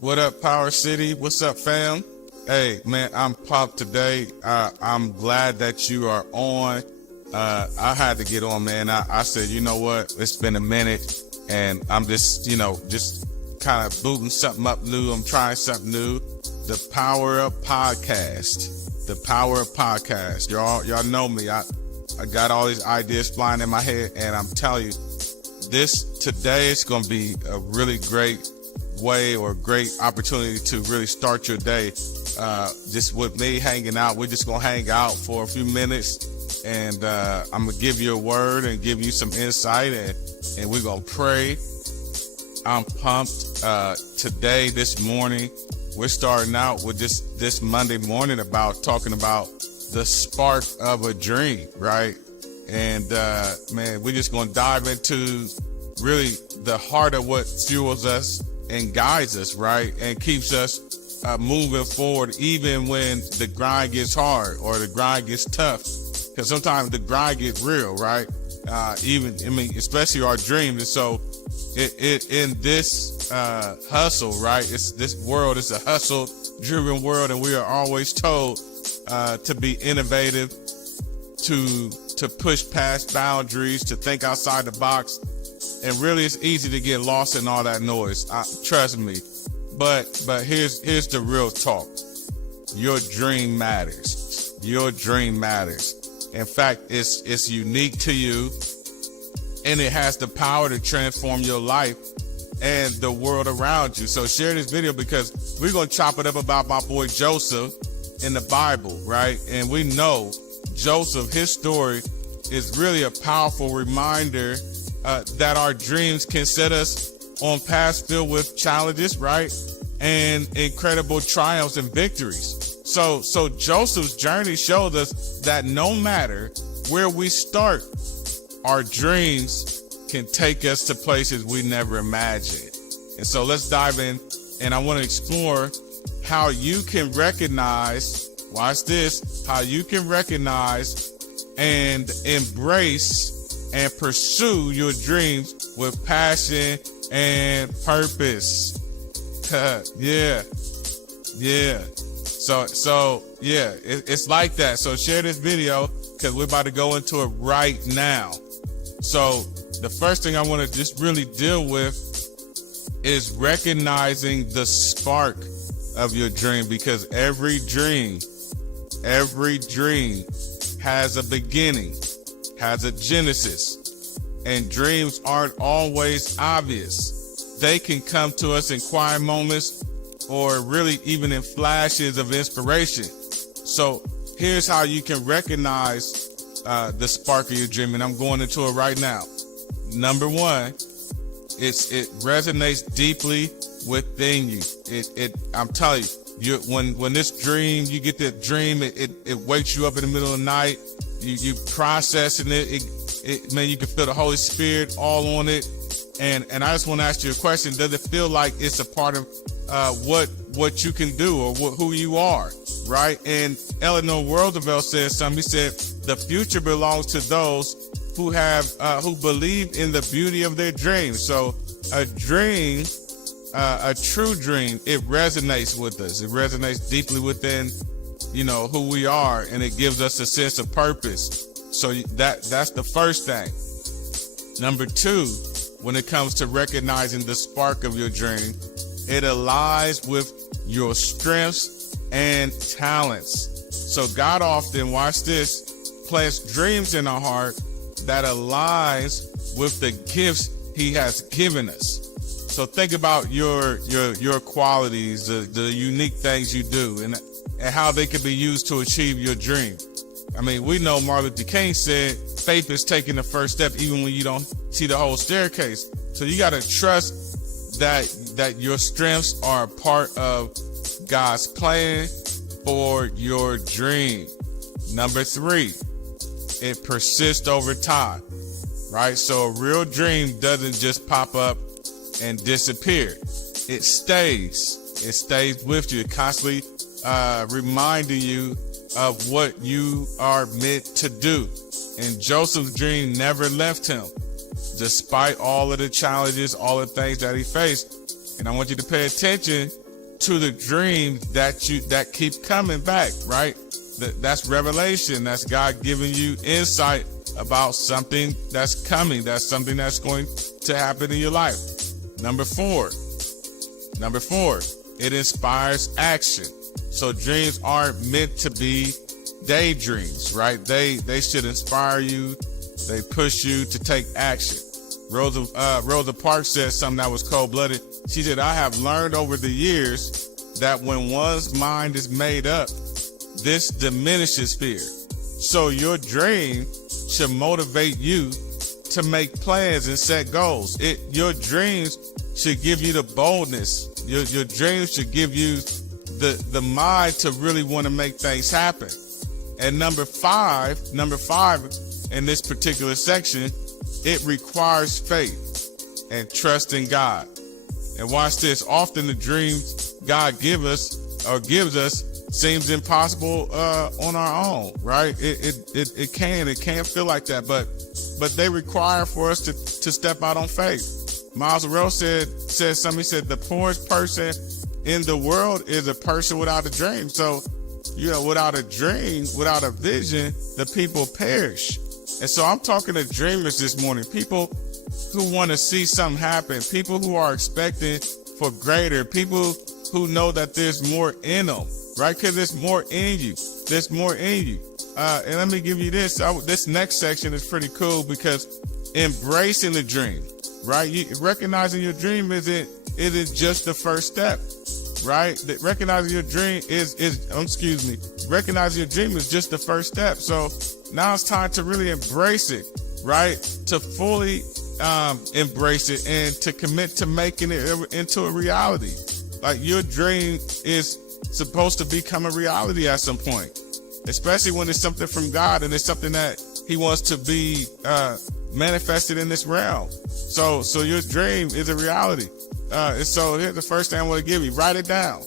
What up, Power City? What's up, fam? Hey, man, I'm pumped today. I'm glad that you are on. I had to get on, man. I said, you know what? It's been a minute, and I'm just kind of booting something up new. I'm trying something new. The Power Up Podcast. The Power Up Podcast. Y'all know me. I got all these ideas flying in my head, and I'm telling you, today is going to be a really great way or great opportunity to really start your day. Just with me hanging out. We're just going to hang out for a few minutes, and I'm going to give you a word and give you some insight, and we're going to pray. I'm pumped. Today, this morning, we're starting out with this Monday morning talking about the spark of a dream, right? And man, we're just going to dive into really the heart of what fuels us and guides us, right? And keeps us moving forward even when the grind gets hard or the grind gets tough. Because sometimes the grind gets real, right? Especially our dreams. And so in this hustle, right? This world is a hustle-driven world, and we are always told to be innovative, to push past boundaries, to think outside the box. And really, it's easy to get lost in all that noise. Trust me. But here's the real talk. Your dream matters. Your dream matters. In fact, it's unique to you, and it has the power to transform your life and the world around you. So share this video, because we're going to chop it up about my boy Joseph in the Bible, right? And we know Joseph, his story is really a powerful reminder that our dreams can set us on paths filled with challenges, right? And incredible triumphs and victories. So Joseph's journey showed us that no matter where we start, our dreams can take us to places we never imagined. And so let's dive in, and I want to explore how you can recognize, watch this, how you can recognize and embrace and pursue your dreams with passion and purpose. Yeah. So yeah, it's like that. So share this video, because we're about to go into it right now. So the first thing I want to just really deal with is recognizing the spark of your dream, because every dream has a beginning, has a genesis, and dreams aren't always obvious. They can come to us in quiet moments, or really even in flashes of inspiration. So here's how you can recognize the spark of your dream, and I'm going into it right now. Number one, it resonates deeply within you. I'm telling you, when this dream, you get that dream, it wakes you up in the middle of the night. You processing it. Man, you can feel the Holy Spirit all on it. And I just want to ask you a question. Does it feel like it's a part of what you can do, or who you are, right? And Eleanor Roosevelt said something. He said, the future belongs to those who believe in the beauty of their dreams. So a dream, a true dream, it resonates with us. It resonates deeply within, who we are, and it gives us a sense of purpose. So that's the first thing. Number two, when it comes to recognizing the spark of your dream, it aligns with your strengths and talents. So God often, watch this, plants dreams in our heart that aligns with the gifts he has given us. So think about your qualities, the unique things you do, and how they can be used to achieve your dream. I mean, we know Martin Luther King said, faith is taking the first step even when you don't see the whole staircase. So you got to trust that your strengths are a part of God's plan for your dream. Number three, it persists over time, right? So a real dream doesn't just pop up and disappear. It stays with you, constantly reminding you of what you are meant to do. And Joseph's dream never left him, despite all of the challenges, all the things that he faced. And I want you to pay attention to the dreams that keep coming back, right? That's revelation. That's God giving you insight about something that's coming. That's something that's going to happen in your life. Number four, it inspires action. So dreams aren't meant to be daydreams, right? They should inspire you. They push you to take action. Rosa Parks said something that was cold-blooded. She said, I have learned over the years that when one's mind is made up, this diminishes fear. So your dream should motivate you to make plans and set goals. Your dreams should give you the boldness. Your dreams should give you the mind to really want to make things happen. And number five in this particular section, it requires faith and trust in God. And watch this. Often the dreams God gives us seems impossible on our own, right? It can feel like that, but they require for us to step out on faith. Miles Monroe said something. He said the poorest person in the world is a person without a dream. So, without a dream, without a vision, the people perish. And so I'm talking to dreamers this morning, people who want to see something happen, people who are expecting for greater, people who know that there's more in them, right? Because there's more in you. There's more in you. And let me give you this. This next section is pretty cool because embracing the dream, right? Recognizing your dream isn't just the first step, right? Recognizing your dream recognizing your dream is just the first step. So now it's time to really embrace it, right? To fully embrace it and to commit to making it into a reality. Like your dream is supposed to become a reality at some point, especially when it's something from God and it's something that He wants to be manifested in this realm. So your dream is a reality. And so here's the first thing I want to give you. Write it down.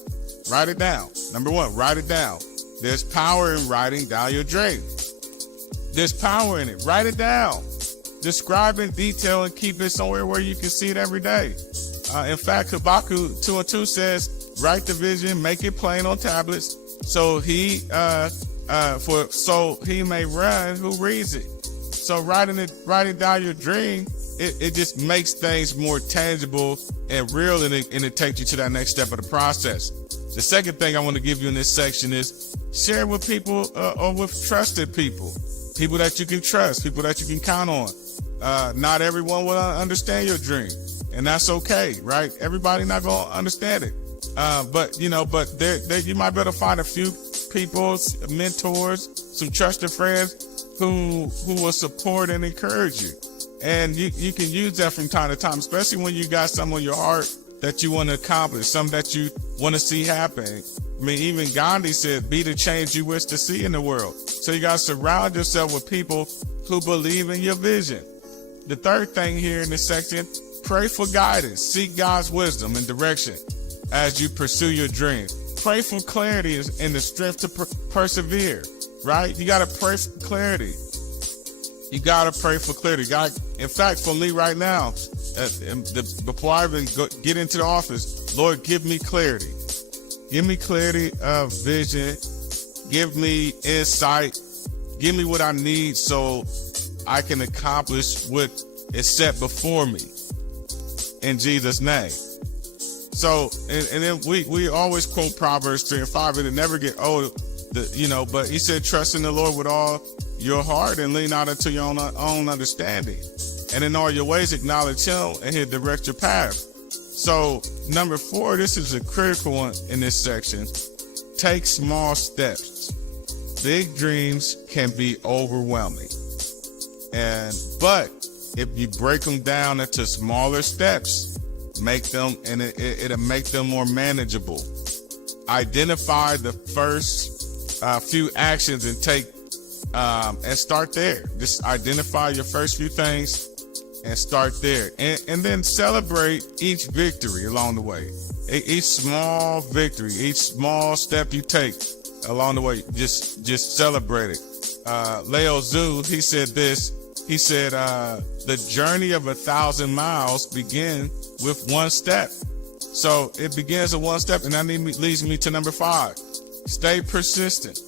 Write it down. Number one, write it down. There's power in writing down your dream. There's power in it. Write it down. Describe in detail and keep it somewhere where you can see it every day. In fact, Habakkuk 2:2 says, write the vision, make it plain on tablets, so he may run who reads it. So writing down your dream, it just makes things more tangible and real, and it takes you to that next step of the process. The second thing I want to give you in this section is share with people or with trusted people that you can trust, people that you can count on. Not everyone will understand your dream, and that's okay, right? Everybody not gonna understand it, but there you might be able to find a few people, mentors, some trusted friends who will support and encourage you. And you can use that from time to time, especially when you got something on your heart that you want to accomplish, something that you want to see happen. I mean, even Gandhi said, be the change you wish to see in the world. So you got to surround yourself with people who believe in your vision. The third thing here in this section, pray for guidance. Seek God's wisdom and direction as you pursue your dream. Pray for clarity and the strength to persevere, right? You got to pray for clarity. You got to pray for clarity. God, in fact, for me right now, before I even get into the office, Lord, give me clarity. Give me clarity of vision. Give me insight. Give me what I need so I can accomplish what is set before me. In Jesus' name. So, and then we always quote Proverbs 3:5. It'll never get old, but He said, trust in the Lord with all your heart and lean not into your own understanding. And in all your ways, acknowledge Him and He'll direct your path. So number 4, this is a critical one in this section. Take small steps. Big dreams can be overwhelming. But if you break them down into smaller steps, it'll make them more manageable. Identify the first few actions and start there. Just identify your first few things and start there. And then celebrate each victory along the way. Each small victory, each small step you take along the way, just celebrate it. Lao Tzu, he said this. He said, the journey of 1,000 miles begins with one step. So it begins with one step, and that leads me to number 5. Stay persistent,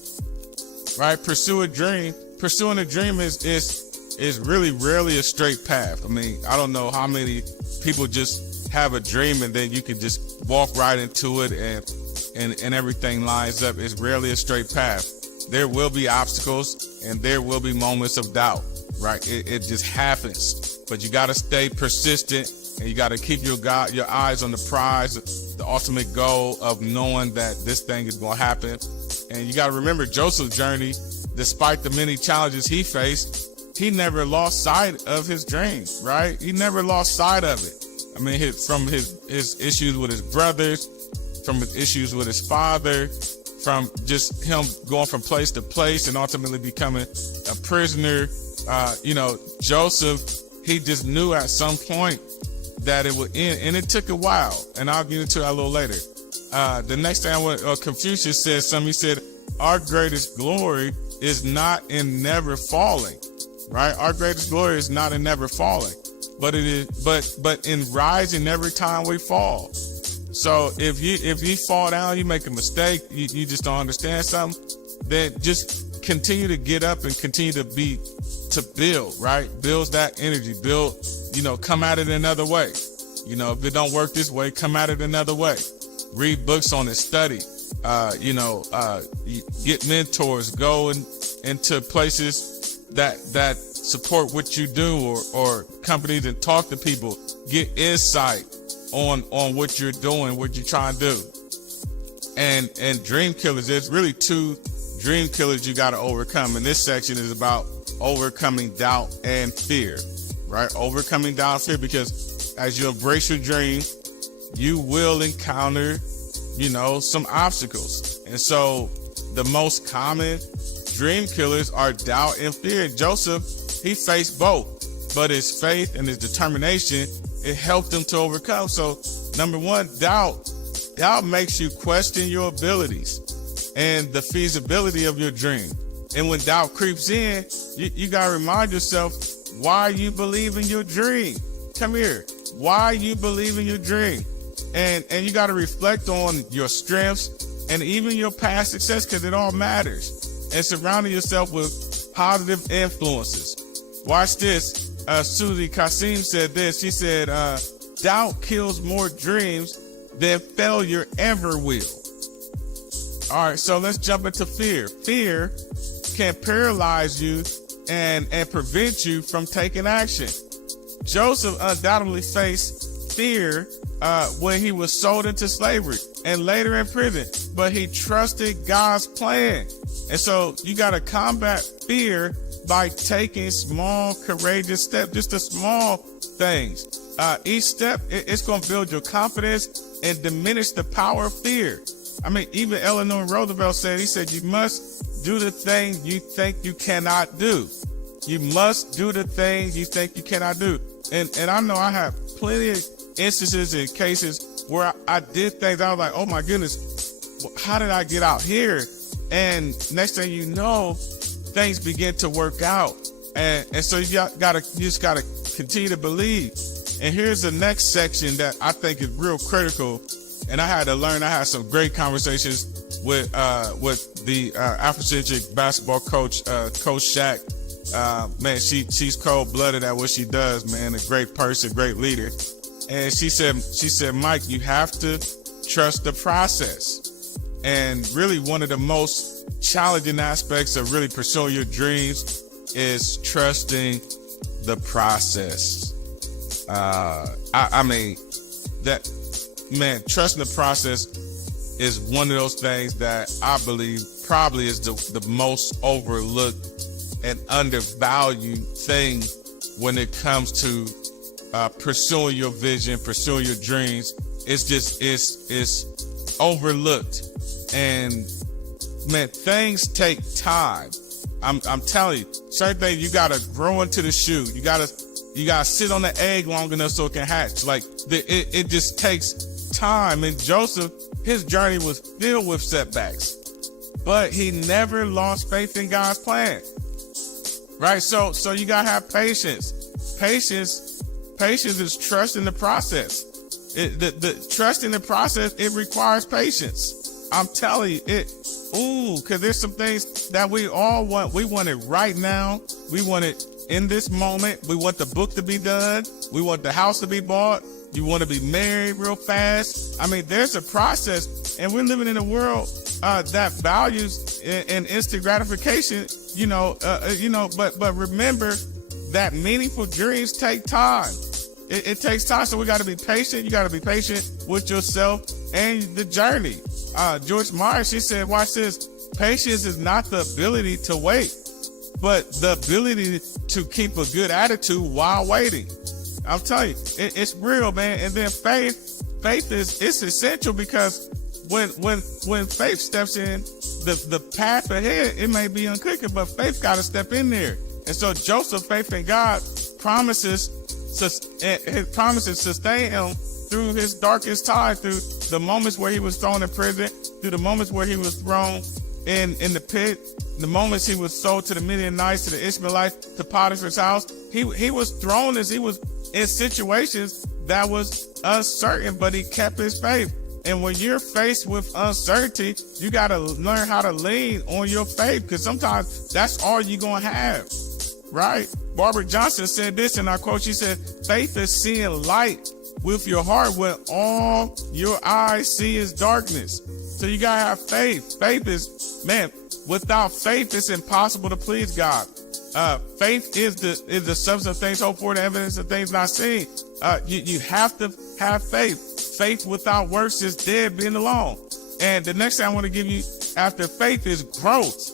right? Pursue a dream. Pursuing a dream is really rarely a straight path. I mean, I don't know how many people just have a dream and then you can just walk right into it and everything lines up. It's rarely a straight path. There will be obstacles and there will be moments of doubt, right? It just happens, but you got to stay persistent and you got to keep your eyes on the prize, the ultimate goal of knowing that this thing is going to happen. And you got to remember Joseph's journey, despite the many challenges he faced, he never lost sight of his dream, right? He never lost sight of it. I mean, from his issues with his brothers, from his issues with his father, from just him going from place to place and ultimately becoming a prisoner. Joseph, he just knew at some point that it would end, and it took a while, and I'll get into that a little later. The next thing Confucius said something. He said, our greatest glory is not in never falling, right? Our greatest glory is not in never falling, but it is, but in rising every time we fall. So if you fall down, you make a mistake, you just don't understand something, then just continue to get up and continue to build, right? Build that energy, come at it another way. If it don't work this way, come at it another way. Read books on it, study, get mentors, go into places that support what you do or companies and talk to people, get insight on what you're doing, what you're trying to do. And dream killers, there's really 2 dream killers you got to overcome. And this section is about overcoming doubt and fear, right? Overcoming doubt and fear, because as you embrace your dream, you will encounter, some obstacles. And so the most common dream killers are doubt and fear. Joseph, he faced both, but his faith and his determination, it helped him to overcome. So number 1, doubt makes you question your abilities and the feasibility of your dream. And when doubt creeps in, you got to remind yourself why you believe in your dream. Come here. Why you believe in your dream. And you got to reflect on your strengths and even your past success, because it all matters. And surrounding yourself with positive influences. Watch this. Susie Kasim said this. She said, doubt kills more dreams than failure ever will. All right, so let's jump into fear. Fear can paralyze you and prevent you from taking action. Joseph undoubtedly faced fear when he was sold into slavery and later in prison, but he trusted God's plan. And so you got to combat fear by taking small, courageous steps, just the small things. Each step, it's going to build your confidence and diminish the power of fear. I mean, even Eleanor Roosevelt said, you must do the thing you think you cannot do. You must do the thing you think you cannot do. And I know I have plenty of instances and cases where I did things. I was like, oh my goodness, how did I get out here? And next thing you know, things begin to work out. And so you just gotta continue to believe. And here's the next section that I think is real critical. And I had to learn. I had some great conversations with the Afrocentric basketball coach, Coach Shaq. Man, she's cold-blooded at what she does, man. A great person, great leader. And she said, Mike, you have to trust the process. And really one of the most challenging aspects of really pursuing your dreams is trusting the process. Trusting the process is one of those things that I believe probably is the most overlooked and undervalued thing when it comes to pursuing your vision, pursuing your dreams. It's overlooked. And man, things take time. I'm telling you, certain things you gotta grow into the shoe. You gotta sit on the egg long enough so it can hatch. Like it just takes time. And Joseph, his journey was filled with setbacks, but he never lost faith in God's plan. Right? So you gotta have patience. Patience is trust in the process. The trust in the process, it requires patience. I'm telling you, because there's some things that we all want. We want it right now. We want it in this moment. We want the book to be done. We want the house to be bought. You want to be married real fast. I mean, there's a process, and we're living in a world that values and instant gratification. But remember that meaningful dreams take time. It takes time, so we got to be patient. You got to be patient with yourself and the journey. George Myers, she said, watch this. Patience is not the ability to wait, but the ability to keep a good attitude while waiting. I'm telling you, it's real, man. And then faith is essential, because when faith steps in, the path ahead, it may be unclicked, but faith got to step in there. And so Joseph, faith in God, promises sustain him through his darkest time, through the moments where he was thrown in prison, through the moments where he was thrown in the pit, the moments he was sold to the Midianites, to the Ishmaelites, to Potiphar's house. He was thrown as he was in situations that was uncertain, but he kept his faith. And when you're faced with uncertainty, you got to learn how to lean on your faith, because sometimes that's all you're going to have, right? Barbara Johnson said this in our quote. She said, faith is seeing light with your heart when all your eyes see is darkness. So you got to have faith. Faith is, man, without faith, it's impossible to please God. Faith is the substance of things hoped for, the evidence of things not seen. You have to have faith. Faith without works is dead, being alone. And the next thing I want to give you after faith is growth.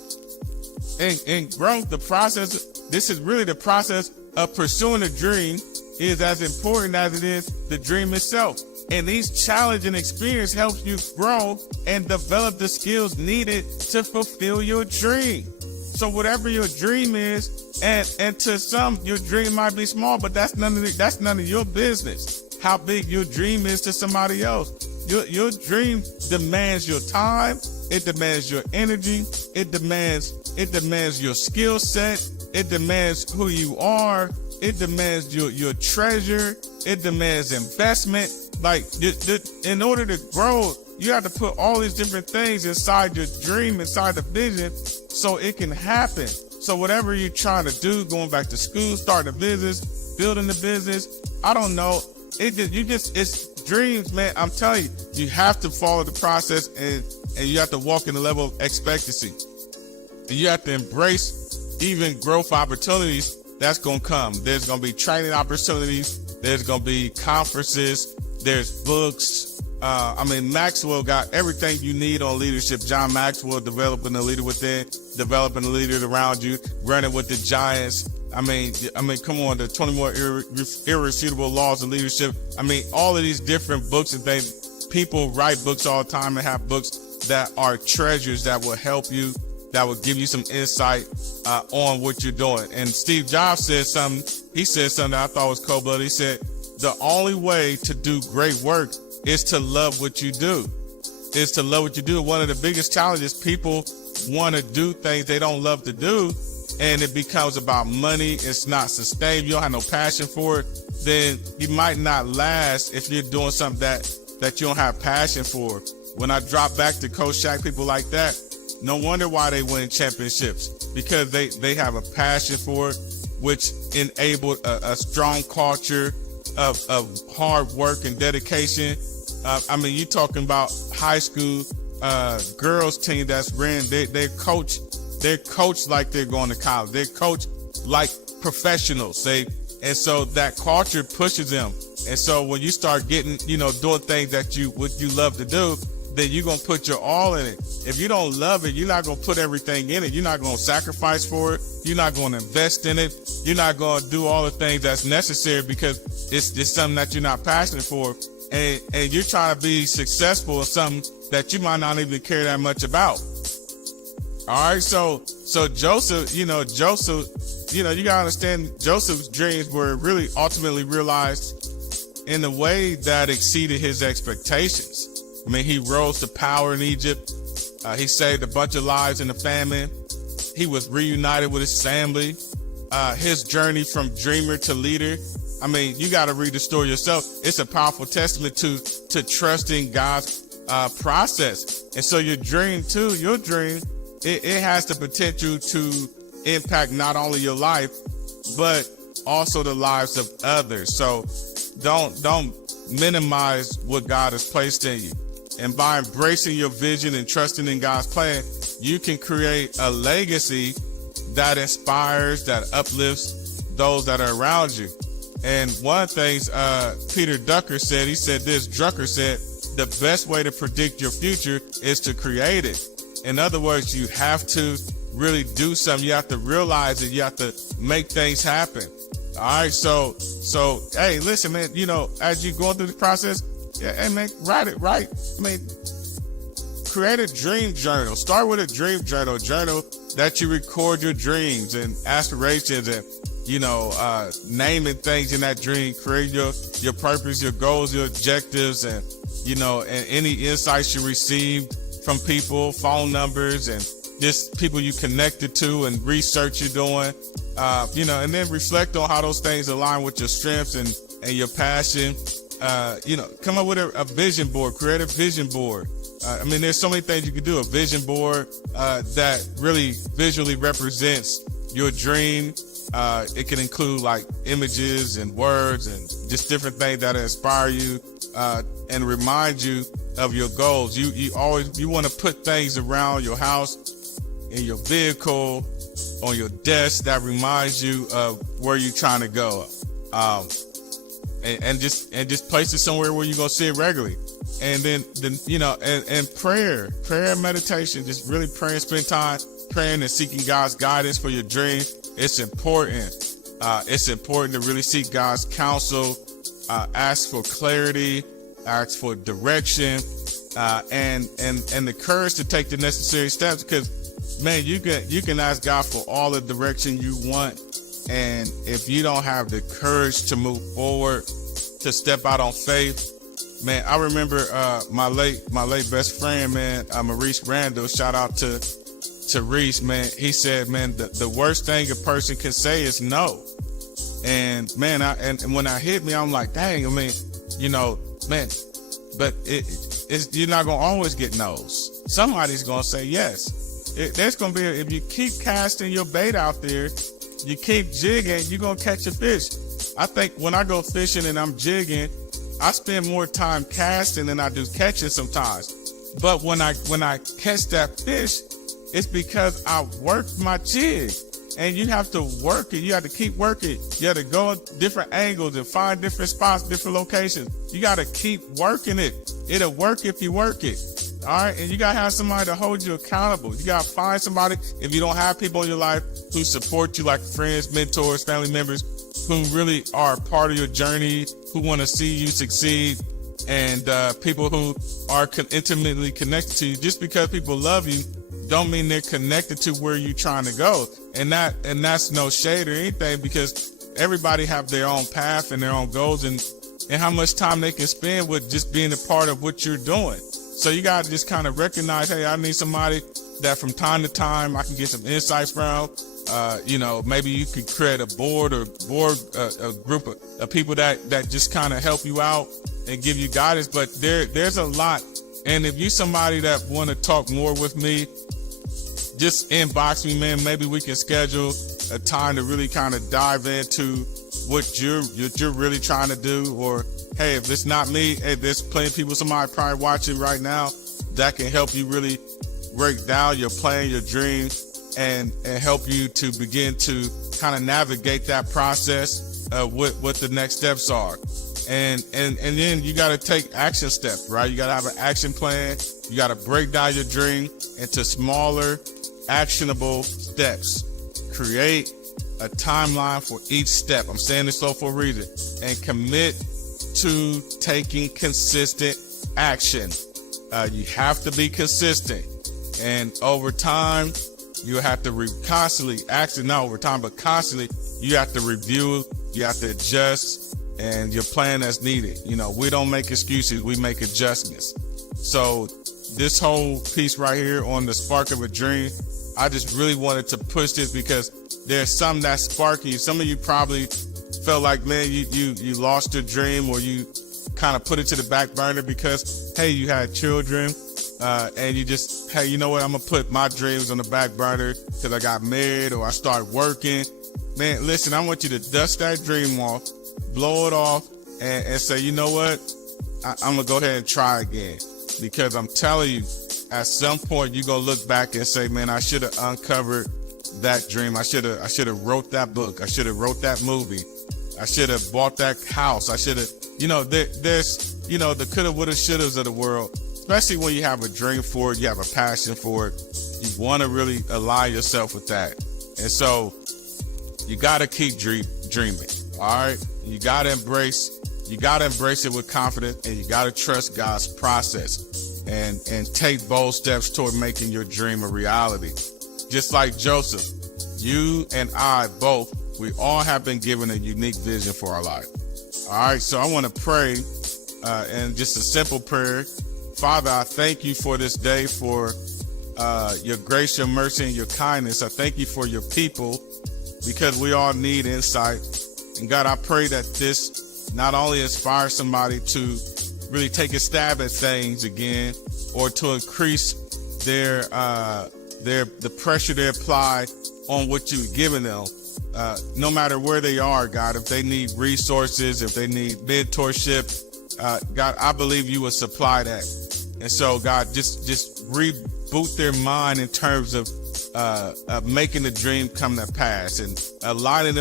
And growth, the process, this is really the process of pursuing a dream, is as important as it is the dream itself. And each challenge and experience helps you grow and develop the skills needed to fulfill your dream. So whatever your dream is, and to some, your dream might be small, but that's none of your business. How big your dream is to somebody else. Your dream demands your time. It demands your energy. It demands your skill set. It demands who you are. It demands your treasure. It demands investment. Like, in order to grow, you have to put all these different things inside your dream, inside the vision, so it can happen. So whatever you're trying to do, going back to school, starting a business, building the business, I don't know. It's dreams, man. I'm telling you, you have to follow the process, and you have to walk in the level of expectancy. And you have to embrace even growth opportunities that's going to come. There's going to be training opportunities. There's going to be conferences. There's books. Maxwell got everything you need on leadership. John Maxwell, developing the leader within, developing the leader around you, running with the giants. I mean, come on, the 20 more irrefutable laws of leadership. All of these different books and things. People write books all the time and have books that are treasures that will help you, that will give you some insight on what you're doing. And Steve Jobs said something. He said something that I thought was cold-blooded. He said, the only way to do great work is to love what you do. Is to love what you do. One of the biggest challenges, people want to do things they don't love to do, and it becomes about money. It's not sustainable. You don't have no passion for it. Then you might not last if you're doing something that you don't have passion for. When I drop back to Coach Shaq, people like that, no wonder why they win championships, because they have a passion for it, which enabled a strong culture of hard work and dedication. You talking about high school girls team that's ran. They're coached like they're going to college. They're coached like professionals. And so that culture pushes them. And so when you start getting, doing things that you love to do, then you're going to put your all in it. If you don't love it, you're not going to put everything in it. You're not going to sacrifice for it. You're not going to invest in it. You're not going to do all the things that's necessary, because it's something that you're not passionate for. And you're trying to be successful in something that you might not even care that much about. All right. So Joseph, you got to understand, Joseph's dreams were really ultimately realized in a way that exceeded his expectations. He rose to power in Egypt. He saved a bunch of lives in the famine. He was reunited with his family. His journey from dreamer to leader I mean, you got to read the story yourself. It's a powerful testament to trusting God's process. And so your dream, it has the potential to impact not only your life, but also the lives of others. So don't minimize what God has placed in you. And by embracing your vision and trusting in God's plan, you can create a legacy that inspires, that uplifts those that are around you. And one of the things Peter Drucker said, Drucker said, the best way to predict your future is to create it. In other words, you have to really do something. You have to realize it. You have to make things happen. All right. So, hey, listen, man, as you go through the process, hey, man, write it right. I mean, create a dream journal. Start with a dream journal, that you record your dreams and aspirations and, naming things in that dream, create your purpose, your goals, your objectives, and, and any insights you received from people, phone numbers, and just people you connected to and research you're doing, and then reflect on how those things align with your strengths and your passion. Come up with a vision board, create a vision board. There's so many things you can do. A vision board that really visually represents your dream. It can include like images and words and just different things that inspire you and remind you of your goals. You want to put things around your house, in your vehicle, on your desk that reminds you of where you're trying to go. And just place it somewhere where you're gonna see it regularly. And then and prayer and meditation, just really praying, spend time praying and seeking God's guidance for your dream. It's important. It's important to really seek God's counsel, ask for clarity, ask for direction, and the courage to take the necessary steps. Because, man, you can ask God for all the direction you want, and if you don't have the courage to move forward, to step out on faith, man, I remember my late best friend, man, Maurice Randall. Shout out to Reese, man. He said, man, the worst thing a person can say is no. And man, and when I hit me, I'm like, dang, man, but you're not gonna always get no's. Somebody's gonna say yes. There's gonna be, if you keep casting your bait out there, you keep jigging, you're gonna catch a fish. I think when I go fishing and I'm jigging, I spend more time casting than I do catching sometimes. But when I catch that fish, it's because I worked my jig. And you have to work it. You have to keep working. You have to go at different angles and find different spots, different locations. You got to keep working it. It'll work if you work it. All right. And you got to have somebody to hold you accountable. You got to find somebody, if you don't have people in your life who support you, like friends, mentors, family members, who really are part of your journey, who want to see you succeed, and people who are intimately connected to you. Just because people love you don't mean they're connected to where you're trying to go. And that's no shade or anything, because everybody have their own path and their own goals and how much time they can spend with just being a part of what you're doing. So you got to just kind of recognize, hey, I need somebody that from time to time I can get some insights from. Maybe you could create a board a group of people that just kind of help you out and give you guidance. But there's a lot. And if you somebody that want to talk more with me, just inbox me, man. Maybe we can schedule a time to really kind of dive into what you're really trying to do. Or, hey, if it's not me, hey, there's plenty of people, somebody probably watching right now that can help you really break down your plan, your dream, and help you to begin to kind of navigate that process of what the next steps are. And then you got to take action steps, right? You got to have an action plan. You got to break down your dream into smaller, actionable steps. Create a timeline for each step. I'm saying this so for a reason. And commit to taking consistent action. You have to be consistent. And over time, you have to constantly, actually not over time, but constantly, you have to review, you have to adjust, and your plan as needed. We don't make excuses, we make adjustments. So this whole piece right here on the spark of a dream, I just really wanted to push this because there's some that spark you. Some of you probably felt like, man, you lost your dream, or you kind of put it to the back burner because, hey, you had children, and you just, hey, you know what? I'm gonna put my dreams on the back burner because I got married or I started working. Man, listen, I want you to dust that dream off, blow it off, and say, you know what? I'm gonna go ahead and try again, because I'm telling you, at some point you're gonna look back and say, man, I should have uncovered that dream. I should have wrote that book. I should have wrote that movie. I should have bought that house. I should have, there's, the coulda, woulda, shouldas of the world, especially when you have a dream for it, you have a passion for it. You want to really align yourself with that. And so you got to keep dreaming. All right. You got to embrace it with confidence, and you got to trust God's process and take bold steps toward making your dream a reality. Just like Joseph, you and I both, we all have been given a unique vision for our life. All right. So I want to pray, and just a simple prayer. Father, I thank you for this day, for your grace, your mercy, and your kindness. I thank you for your people, because we all need insight. And God, I pray that this not only inspires somebody to really take a stab at things again, or to increase the pressure they apply on what you've given them. No matter where they are, God, if they need resources, if they need mentorship, God, I believe you will supply that. And so, God, just reboot their mind in terms of making the dream come to pass, and aligning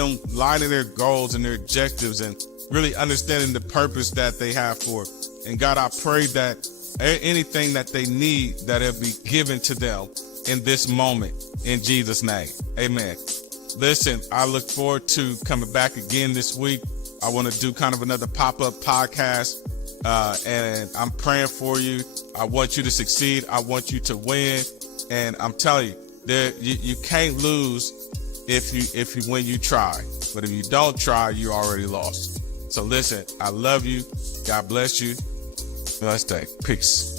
their goals and their objectives, and really understanding the purpose that they have for it. And God, I pray that anything that they need, that it'll be given to them in this moment, in Jesus' name. Amen. Listen, I look forward to coming back again this week. I want to do kind of another pop-up podcast, and I'm praying for you. I want you to succeed. I want you to win. And I'm telling you, you can't lose if you when you try. But if you don't try, you already lost. So listen, I love you. God bless you. Blessed day. Peace.